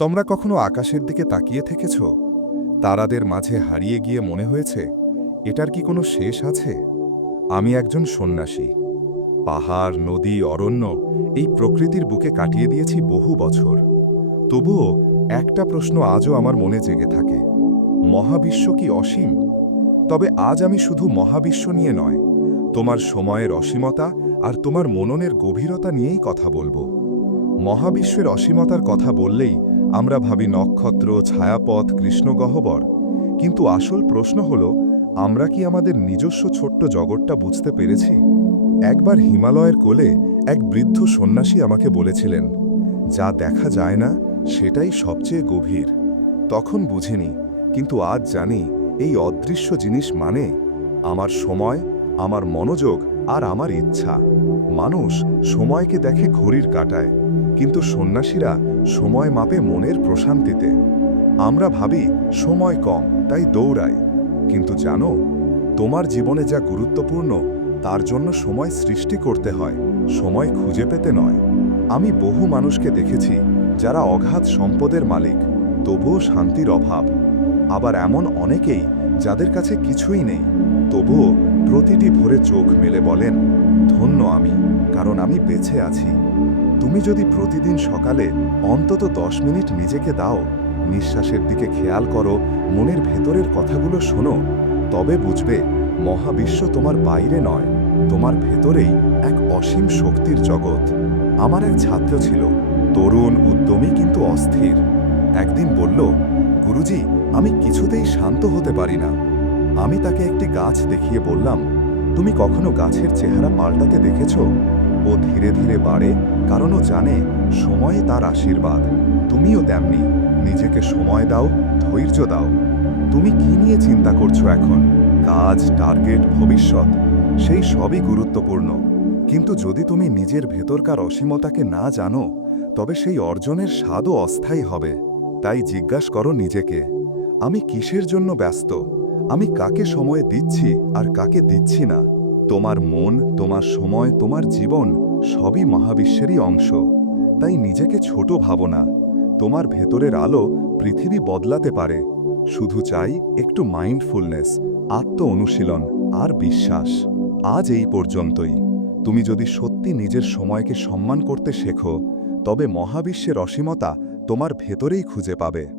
তোমরা কখনো আকাশের দিকে তাকিয়ে থেকেছ? তারাদের মাঝে হারিয়ে গিয়ে মনে হয়েছে, এটার কি কোনো শেষ আছে? আমি একজন সন্ন্যাসী। পাহাড়, নদী, অরণ্য, এই প্রকৃতির বুকে কাটিয়ে দিয়েছি বহু বছর। তবুও একটা প্রশ্ন আজও আমার মনে জেগে থাকে, মহাবিশ্ব কি অসীম? তবে আজ আমি শুধু মহাবিশ্ব নিয়ে নয়, তোমার সময়ের অসীমতা আর তোমার মননের গভীরতা নিয়েই কথা বলব। মহাবিশ্বের অসীমতার কথা বললেই আমরা ভাবি নক্ষত্র, ছায়াপথ কৃষ্ণগহ্বর কিন্তু আসল প্রশ্ন হল, আমরা কি আমাদের নিজস্ব ছোট্ট জগৎটা বুঝতে পেরেছি? একবার হিমালয়ের কোলে এক বৃদ্ধ সন্ন্যাসী আমাকে বলেছিলেন, যা দেখা যায় না, সেটাই সবচেয়ে গভীর। তখন বুঝিনি, কিন্তু আজ জানি এই অদৃশ্য জিনিস মানে আমার সময়, আমার মনোযোগ আর আমার ইচ্ছা। মানুষ সময়কে দেখে ঘড়ির কাটায়, কিন্তু সন্ন্যাসীরা সময় মাপে মনের প্রশান্তিতে। আমরা ভাবি, সময় কম, তাই দৌড়াই। কিন্তু জানো, তোমার জীবনে যা গুরুত্বপূর্ণ, তার জন্য সময় সৃষ্টি করতে হয়, সময় খুঁজে পেতে নয়। আমি বহু মানুষকে দেখেছি, যারা অগাধ সম্পদের মালিক, তবুও শান্তির অভাব। আবার এমন অনেকেই, যাদের কাছে কিছুই নেই, তবুও প্রতিটি ভোরে চোখ মেলে বলেন, ধন্য আমি, কারণ আমি বেঁচে আছি। তুমি যদি প্রতিদিন সকালে অন্তত দশ মিনিট নিজেকে দাও, নিঃশ্বাসের দিকে খেয়াল করো, মনের ভেতরের কথাগুলো শোনো, তবে বুঝবে মহাবিশ্ব তোমার বাইরে নয়, তোমার ভেতরেই এক অসীম শক্তির জগৎ। আমার এক ছাত্র ছিল, তরুণ উদ্যমী কিন্তু অস্থির। একদিন বলল, গুরুজি, আমি কিছুতেই শান্ত হতে পারি না। আমি তাকে একটি গাছ দেখিয়ে বললাম, তুমি কখনো গাছের চেহারা পাল্টাতে দেখেছ? ও ধীরে ধীরে বাড়ে কারণ ও জানে সময়ে তার আশীর্বাদ। তুমিও তেমনি, নিজেকে সময় দাও, ধৈর্য দাও। তুমি কি নিয়ে চিন্তা করছ এখন? কাজ, টার্গেট, ভবিষ্যৎ, সেই সবই গুরুত্বপূর্ণ। কিন্তু যদি তুমি নিজের ভেতরকার অসীমতাকে না জানো, তবে সেই অর্জনের স্বাদও অস্থায়ী হবে। তাই জিজ্ঞাসা করো নিজেকে, আমি কিসের জন্য ব্যস্ত? আমি কাকে সময় দিচ্ছি আর কাকে দিচ্ছি না? তোমার মন, তোমার সময়, তোমার জীবন সবই মহাবিশ্বেরই অংশ। তাই নিজেকে ছোট ভাবো না। তোমার ভেতরের আলো পৃথিবী বদলাতে পারে। শুধু চাই একটু মাইন্ডফুলনেস আত্ম অনুশীলন আর বিশ্বাস। আজ এই পর্যন্তই। তুমি যদি সত্যি নিজের সময়কে সম্মান করতে শেখো, তবে মহাবিশ্বের অসীমতা তোমার ভেতরেই খুঁজে পাবে।